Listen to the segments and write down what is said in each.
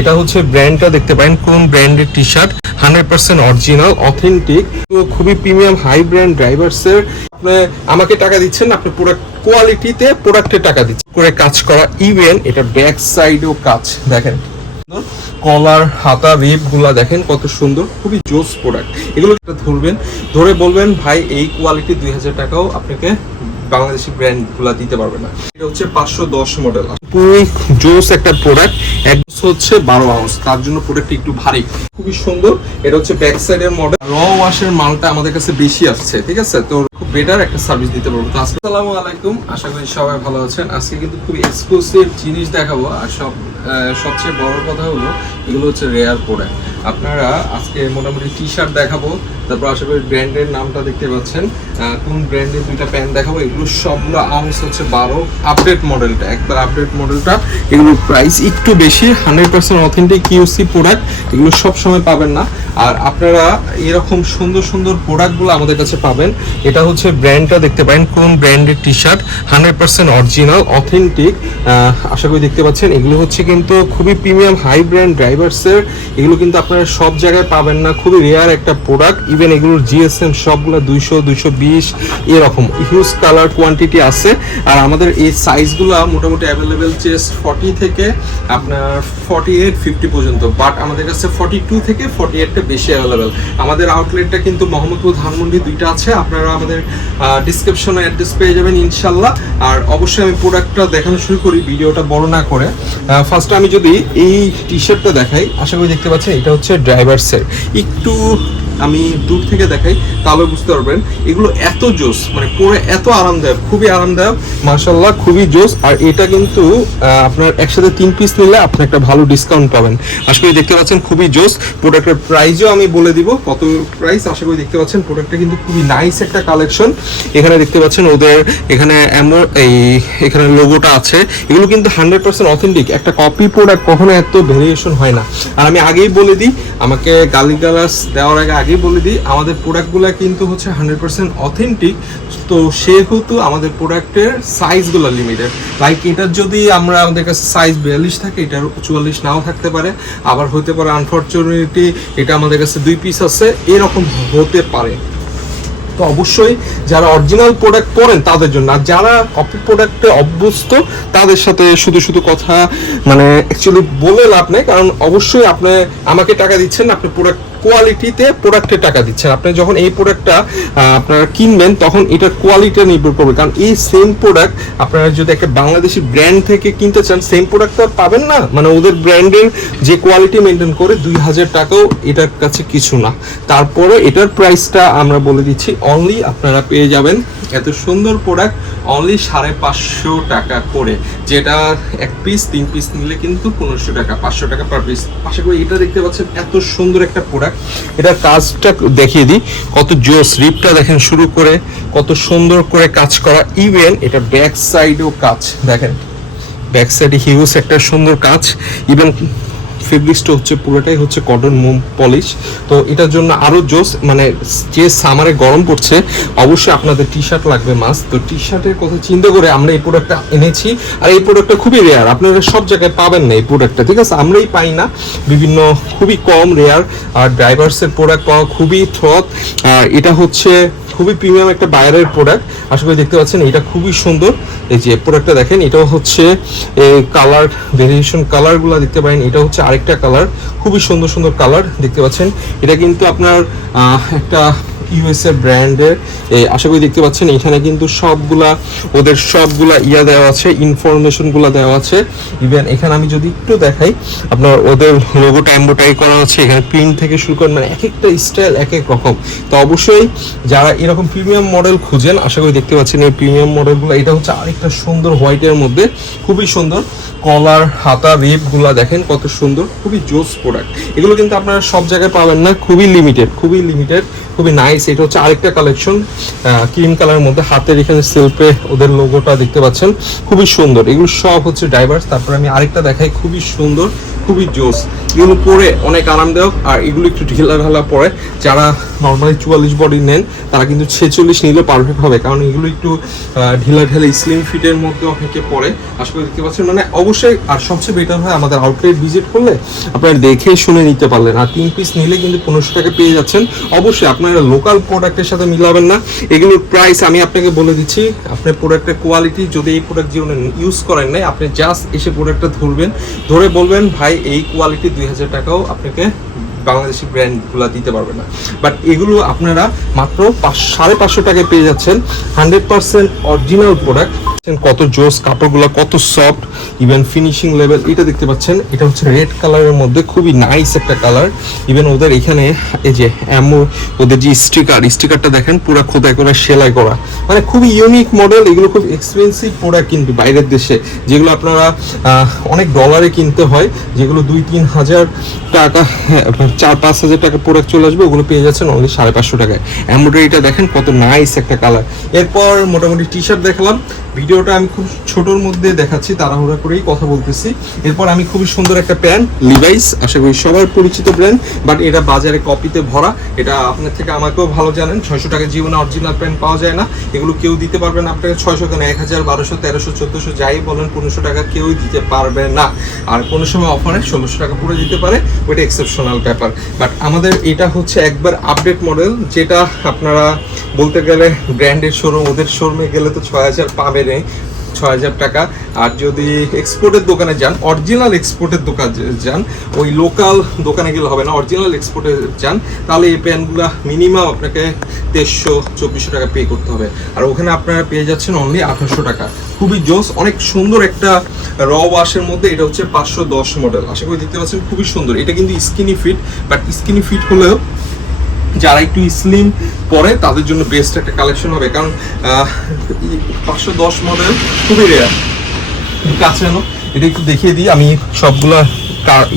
এটা হচ্ছে ব্র্যান্ডটা দেখতে পারেন, কোন ব্র্যান্ডের টি শার্ট, 100% অরিজিনাল অথেন্টিক, খুবই প্রিমিয়াম হাই ব্র্যান্ড ড্রাইভার্সের। আপনি আমাকে টাকা দিচ্ছেন, আপনি প্রোডাক্ট কোয়ালিটিতে প্রোডাক্টে টাকা দিচ্ছেন করে কাজ করা। ইভেন এটা ব্যাক সাইডেও কাজ দেখেন, কলার হাতা রিপ গুলা দেখেন কত সুন্দর, খুবই জোস প্রোডাক্ট। এগুলো ধরবেন, ধরে বলবেন ভাই এই কোয়ালিটি 2000 টাকাও আপনাকে বাংলাদেশি ব্র্যান্ড গুলা দিতে পারবে না। এটা হচ্ছে 510 মডেল, পুরোই জোস একটা প্রোডাক্ট। হচ্ছে 12 আউন্স, তার জন্য প্রোডাক্ট একটু ভারী, খুবই সুন্দর। এটা হচ্ছে ব্যাক সাইডের মডেল। র ওয়াশের মালটা আমাদের কাছে বেশি আসছে, ঠিক আছে, তো খুব বেটার একটা সার্ভিস দিতে পারবো। তো আসসালামু আলাইকুম, আশা করি সবাই ভালো আছেন। আজকে কিন্তু খুব এক্সক্লুসিভ জিনিস দেখাবো, আর সবচেয়ে বড় কথা হলো এগুলো হচ্ছে রেয়ার প্রোডাক্ট। আপনারা আজকে মোটামুটি টি শার্ট দেখাবো, তারপর আশা করি ব্র্যান্ডের নামটা দেখতে পাচ্ছেন, কোন ব্র্যান্ডের দুইটা প্যান্ট দেখাবো। এগুলো সবগুলো আউন্স হচ্ছে 12, আপডেট মডেলটা, একবার আপডেট মডেলটা। এগুলোর প্রাইস একটু বেশি, 100% অথেন্টিক কিউসি প্রোডাক্ট, এগুলো সব সময় পাবেন না। আর আপনারা এরকম সুন্দর সুন্দর প্রোডাক্টগুলো আমাদের কাছে পাবেন। এটা হচ্ছে ব্র্যান্ডটা দেখতে পারেন, কোন ব্র্যান্ডের টি শার্ট, 100% অরিজিনাল অথেন্টিক। আশা করি দেখতে পাচ্ছেন, এগুলো হচ্ছে কিন্তু খুবই প্রিমিয়াম হাই ব্র্যান্ড ড্রাইভার্সের। এগুলো কিন্তু আপনারা সব জায়গায় পাবেন না, খুবই রেয়ার একটা প্রোডাক্ট। ইভেন এগুলোর জিএসএম সবগুলো 200, 220 এরকম হিউজ কালার কোয়ান্টিটি আছে। আর আমাদের এই সাইজগুলো মোটামুটি অ্যাভেলেবেল চেস্ট 40 থেকে আপনার 48, 50 পর্যন্ত, বাট আমাদের কাছে 42 থেকে 48টা বেশি অ্যাভেলেবেল। আমাদের আউটলেটটা কিন্তু মোহাম্মদপুর, ধানমন্ডি দুইটা আছে। আপনারা আমাদের ডিসক্রিপশনে অ্যাড্রেস পেয়ে যাবেন ইনশাল্লাহ। আর অবশ্যই আমি প্রোডাক্টটা দেখানো শুরু করি, ভিডিওটা বড় না করে। ফার্স্টে আমি যদি এই টি শার্টটা দেখাই, আশা করি দেখতে পাচ্ছেন এটা হচ্ছে ড্রাইভার্সের। একটু আমি দূর থেকে দেখাই তাহলে বুঝতে পারবেন, এগুলো এত জোস, মানে পরে এত আরামদায়ক, খুবই আরামদায়ক মাশাআল্লাহ, খুবই জোস। আর এটা কিন্তু আপনার একসাথে 3 পিস নিলে আপনি একটা ভালো ডিসকাউন্ট পাবেন। আশা করি দেখতে পাচ্ছেন খুবই জোস। প্রোডাক্টের প্রাইসও আমি বলে দিব কত প্রাইস। আশা করি দেখতে পাচ্ছেন প্রোডাক্টটা কিন্তু খুবই নাইস একটা কালেকশন। এখানে দেখতে পাচ্ছেন ওদের এখানে এখানে লোগোটা আছে। এগুলো কিন্তু 100% অথেন্টিক, একটা কপি প্রোডাক্ট কখনো এত ভেরিয়েশন হয় না। আর আমি আগেই বলে দিই, আমাকে গালিগালাজ দেওয়ার আগে বলে দিই, আমাদের প্রোডাক্টগুলো কিন্তু হচ্ছে 100% অথেন্টিক। তো সেহেতু আমাদের প্রোডাক্টের সাইজগুলো লিমিটেড। লাইক এটার যদি আমাদের কাছে সাইজ 42 থাকে, এটার 44 নাও থাকতে পারে, আবার হতে পারে আনফরচুনেটলি এটা আমাদের কাছে 2 পিস আছে, এরকম হতে পারে। তো অবশ্যই যারা অরিজিনাল প্রোডাক্ট পড়েন তাদের জন্য, আর যারা কপি প্রোডাক্টে অভ্যস্ত তাদের সাথে শুধু কথা মানে অ্যাকচুয়ালি বলে লাভ নেই। কারণ অবশ্যই আপনি আমাকে টাকা দিচ্ছেন, আপনি প্রোডাক্ট কোয়ালিটিতে প্রোডাক্টে টাকা দিচ্ছেন। আপনি যখন এই প্রোডাক্টটা আপনারা কিনবেন তখন এটার কোয়ালিটি নির্ভর করবে। কারণ এই সেম প্রোডাক্ট আপনারা যদি একটা বাংলাদেশি ব্র্যান্ড থেকে কিনতে চান, সেম প্রোডাক্ট তো পাবেন না। মানে ওদের ব্র্যান্ডের যে কোয়ালিটি মেনটেন করে 2000 টাকাও এটার কাছে কিছু না। তারপরে এটার প্রাইসটা আমরা বলে দিচ্ছি, অনলি আপনারা পেয়ে যাবেন এত সুন্দর প্রোডাক্ট অনলি 550 টাকা করে, যেটা 1 পিস 3 পিস নিলে কিন্তু 1500 টাকা, 500 টাকা পার পিস। আশা করি এটা দেখতে পাচ্ছেন এত সুন্দর একটা প্রোডাক্ট। এটার কাজটা দেখিয়ে দিই, কত জোস, রিপটা দেখেন শুরু করে কত সুন্দর করে কাজ করা। ইভেন এটা ব্যাক সাইডেও কাজ দেখেন, ব্যাক সাইডে হিউজ একটা সুন্দর কাজ। ইভেন ফেব্রিক্সটা হচ্ছে পুরোটাই হচ্ছে কটন মোম পলিশ। তো এটার জন্য আরো জোস, মানে যে সামারে গরম পড়ছে অবশ্যই আপনাদের টি শার্ট লাগবে মাস্ট। তো টি শার্টের কথা চিন্তা করে আমরা এই প্রোডাক্টটা এনেছি। আর এই প্রোডাক্টটা খুবই রেয়ার, আপনারা সব জায়গায় পাবেন না এই প্রোডাক্টটা, ঠিক আছে, আমরাই পাই না, বিভিন্ন খুবই কম রেয়ার। আর ড্রাইভার্সের প্রোডাক্ট পাওয়া খুবই থ্রত। আর এটা হচ্ছে খুবই প্রিমিয়াম একটা বায়ারের প্রোডাক্ট। আশা করি দেখতে পাচ্ছেন এটা খুবই সুন্দর। এই যে প্রোডাক্টটা দেখেন, এটাও হচ্ছে কালার ভেরিয়েশন, কালারগুলো দেখতে পারেন। এটা হচ্ছে আরেকটা কালার, খুবই সুন্দর সুন্দর কালার দেখতে পাচ্ছেন। এটা কিন্তু আপনার একটা ইউএসএ ব্র্যান্ডের। আশা করি দেখতে পাচ্ছেন এখানে কিন্তু ওদের সবগুলা দেওয়া আছে, ইনফরমেশনগুলো দেওয়া আছে। ইভেন এখানে আমি যদি একটু দেখাই, আপনার ওদের লোগোটা এমব্রয়ডারি করা আছে, এখানে প্রিন্ট থেকে শুরু করে, মানে এক একটা স্টাইল এক এক রকম। তো অবশ্যই যারা এরকম প্রিমিয়াম মডেল খুঁজেন, আশা করি দেখতে পাচ্ছেন এই প্রিমিয়াম মডেলগুলো। এটা হচ্ছে আরেকটা সুন্দর হোয়াইটের মধ্যে, খুবই সুন্দর। কলার হাতা রিপগুলা দেখেন কত সুন্দর, খুবই জোস প্রোডাক্ট। এগুলো কিন্তু আপনারা সব জায়গায় পাবেন না, খুবই লিমিটেড, খুবই নাইস। এটা হচ্ছে আরেকটা কালেকশন, ক্রিম কালারের মধ্যে, হাতের এখানে সেলফে ওদের লোগোটা দেখতে পাচ্ছেন, খুবই সুন্দর। এগুলো সব হচ্ছে ডাইভার্স। তারপর আমি আরেকটা দেখাই, খুবই সুন্দর খুবই জোস, এগুলো পরে অনেক আরামদায়ক। আর এগুলো একটু ঢিলা ঢালা পরে, যারা নর্মালি 44 বডি নেন তারা কিন্তু 46 নিলে পারফেক্ট হবে, কারণ এগুলো একটু ঢিলা ঢালা স্লিম ফিটের মধ্যে অনেকে পরে। আশা করি দেখতে পাচ্ছেন। মানে অবশ্যই আর সবচেয়ে বেটার হয় আমাদের আউটলেট ভিজিট করলে আপনারা দেখে শুনে নিতে পারলেন। আর 3 পিস নিলে কিন্তু 1500 টাকা পেয়ে যাচ্ছেন। অবশ্যই আপনারা লোকাল প্রোডাক্টের সাথে মিলাবেন না। এগুলোর প্রাইস আমি আপনাকে বলে দিচ্ছি, আপনার প্রোডাক্টের কোয়ালিটি, যদি এই প্রোডাক্ট জীবনে ইউজ করেন নাই, আপনি জাস্ট এসে প্রোডাক্টটা ধরবেন, ধরে বলবেন ভাই এই কোয়ালিটি 2000 টাকাও আপনাকে বাংলাদেশি ব্র্যান্ডগুলো দিতে পারবে না। বাট এগুলো আপনারা মাত্র 550 টাকায় পেয়ে যাচ্ছেন। 100% অরিজিনাল প্রোডাক্ট। কত জোস, কাপড়গুলো কত সফট, ইভেন ফিনিশিং লেভেল এটা দেখতে পাচ্ছেন। এটা হচ্ছে রেড কালারের মধ্যে খুবই নাইস একটা কালার। ইভেন ওদের এখানে এই যে ওদের যে স্টিকারটা দেখেন পুরো খোদাই করা, সেলাই করা, মানে খুবই ইউনিক মডেল। এগুলো খুব এক্সপেন্সিভ প্রোডাক্ট কিন্তু বাইরের দেশে, যেগুলো আপনারা অনেক ডলারে কিনতে হয়, যেগুলো 2-3 হাজার টাকা, 4-5 হাজার টাকা প্রোডাক্ট চলে আসবে, ওগুলো পেয়ে যাচ্ছেন অনলি 550 টাকায়। এমব্রয়ডারিটা দেখেন কত নাইস একটা কালার। এরপর মোটামুটি টি শার্ট দেখালাম। ভিডিওটা আমি খুব ছোটোর মধ্যে দেখাচ্ছি, তাড়াহুড়া করেই কথা বলতেছি। এরপর আমি খুবই সুন্দর একটা প্যান্ট, লিভাইস, আশা করি সবার পরিচিত ব্র্যান্ড, বাট এটা বাজারে কপিতে ভরা। এটা আপনার থেকে আমাকেও ভালো জানেন, 600 টাকা জীবনে অরিজিনাল প্যান্ট পাওয়া যায় না। এগুলো কেউ দিতে পারবে না আপনাকে 600 কেন, 1000, 1200, 1300, 1400 যাই বলেন, 1500 টাকা কেউই দিতে পারবে না। আর কোনো সময় অফারে 1600 টাকা পড়ে দিতে পারে, ওইটা এক্সেপশনাল ব্যাপার। বাট আমাদের এটা হচ্ছে একবার আপডেট মডেল, যেটা আপনারা বলতে গেলে ব্র্যান্ডের শোরুম, ওদের শোরুমে গেলে তো 6000 পাবে নেই, 6000 টাকা। আর যদি এক্সপোর্টের দোকানে যান, অরিজিনাল এক্সপোর্টের দোকানে যান, ওই লোকাল দোকানে গেলে হবে না, অরিজিনাল এক্সপোর্টে যান, তাহলে এই প্যান্টগুলো মিনিমাম আপনাকে 1300-2400 টাকা পে করতে হবে। আর ওখানে আপনারা পেয়ে যাচ্ছেন অনলি 1800 টাকা। খুবই জোস, অনেক সুন্দর একটা র ওয়াশের মধ্যে। এটা হচ্ছে 510 মডেল, আশা করি দেখতে পাচ্ছেন, খুবই সুন্দর। এটা কিন্তু skinny fit, but skinny fit হলেও যারা একটু স্লিম পরে তাদের জন্য বেস্ট একটা কালেকশন হবে, কারণ 510 মডেল খুবই রেয়ার। কাছে আনো, এটা একটু দেখিয়ে দিই আমি সবগুলা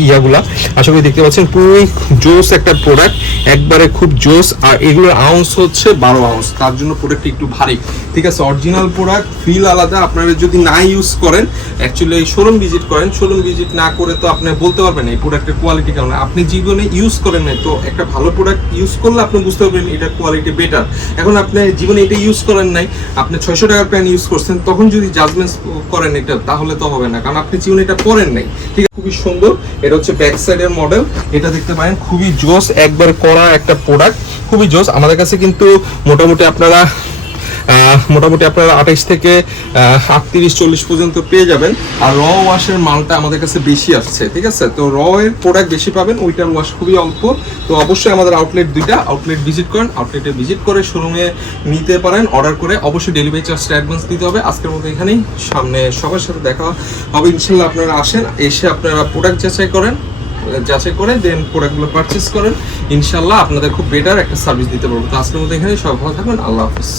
ইয়াগুলা। আশা করি দেখতে পাচ্ছেন পুরোই জোস একটা প্রোডাক্ট, একবারে খুব জোস। আর এগুলোর আউন্স হচ্ছে 12 আউন্স, তার জন্য প্রোডাক্ট একটু ভারী। ঠিক আছে, অরিজিনাল প্রোডাক্ট, ফিল আলাদা। আপনারা যদি না ইউজ করেন, অ্যাকচুয়ালি এই শোরুম ভিজিট করেন, শোরুম ভিজিট না করে তো আপনি বলতে পারবেন এই প্রোডাক্টের কোয়ালিটি কেমন। আপনি জীবনে ইউজ করেন নাই, তো একটা ভালো প্রোডাক্ট ইউজ করলে আপনি বুঝতে পারবেন এটার কোয়ালিটি বেটার। এখন আপনি জীবনে এটা ইউজ করেন নাই, আপনি 600 টাকার প্যান্ট ইউজ করছেন, তখন যদি জাজমেন্ট করেন এটা, তাহলে তো হবে না, কারণ আপনি জীবনে এটা পরেন নাই। ঠিক আছে, খুবই সুন্দর। এটা হচ্ছে ব্যাক সাইডের মডেল, এটা দেখতে পারেন, খুবই জোস, একবার করা একটা প্রোডাক্ট, খুবই জোস। আমাদের কাছে কিন্তু মোটামুটি আপনারা 28 থেকে 38-40 পর্যন্ত পেয়ে যাবেন। আর র ওয়াশের মালটা আমাদের কাছে বেশি আসছে। ঠিক আছে, তো র এর প্রোডাক্ট বেশি পাবেন, ওইটার ওয়াশ খুবই অল্প। তো অবশ্যই আমাদের আউটলেট 2টা, আউটলেট ভিজিট করেন, আউটলেটে ভিজিট করে শোরুমে নিতে পারেন। অর্ডার করে অবশ্যই ডেলিভারি চার্জটা অ্যাডভান্স দিতে হবে। আজকের মতো এখানেই, সামনে সবার সাথে দেখা হবে ইনশাল্লাহ। আপনারা আসেন, এসে আপনারা প্রোডাক্ট যাচাই করে দেন প্রোডাক্টগুলো পারচেস করেন, ইনশাল্লাহ আপনাদের খুব বেটার একটা সার্ভিস দিতে পারবো। তো আজকের মতো এখানে সব ভালো থাকবেন, আল্লাহ হাফিজ।